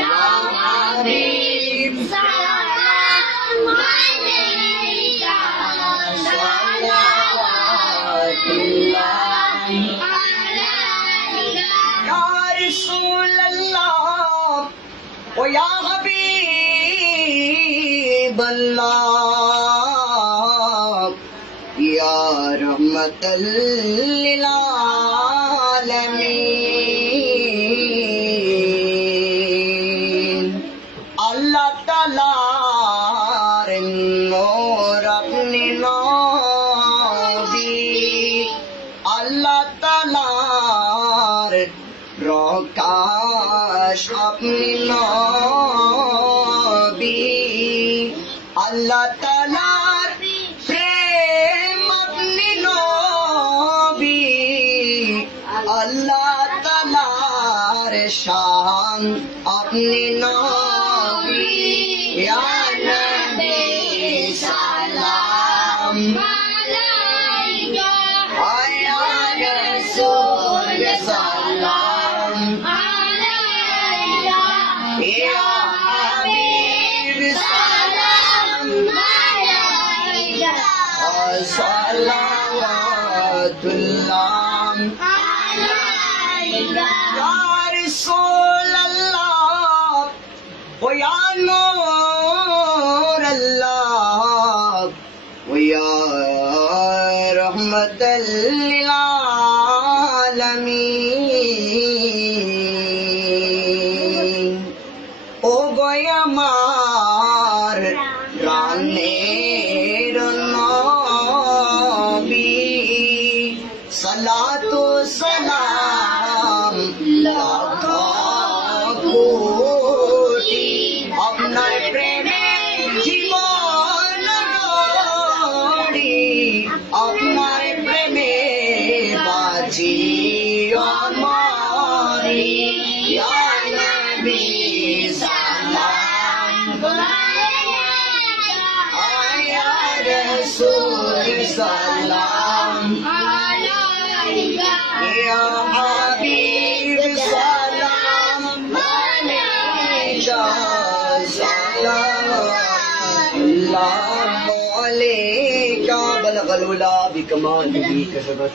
Ya Habib salam alayka salawatullah alayka Ya Rasulallah O Ya Habib Allah Ya Rahmatal lil alamin Allah Ta'alar noor apne nabi Allah Ta'alar prakash apne nabi Allah Ta'alar prem apne nabi Allah Ta'alar shan apne nabi Ya Nabi salam alayka Ya Rasul salam alayka Ya Habib salam alayka salawatullah alayka Ya Rasulallah O Ya Noor Allah O Ya Rahmatal lil alamin O Goyamar Raner Nabi Salatu Salam Lakha koti Apnar preme জীবন গড়ি আপনার প্রেমে বাজি আমারি ইয়া নবী সালাম আলাইকা ইয়া রাসূল সালাম আলাইকা ইয়া হাবিব সালাম আলাইকা sallallahu alayka balagh al-ula bi kamalihi kashabat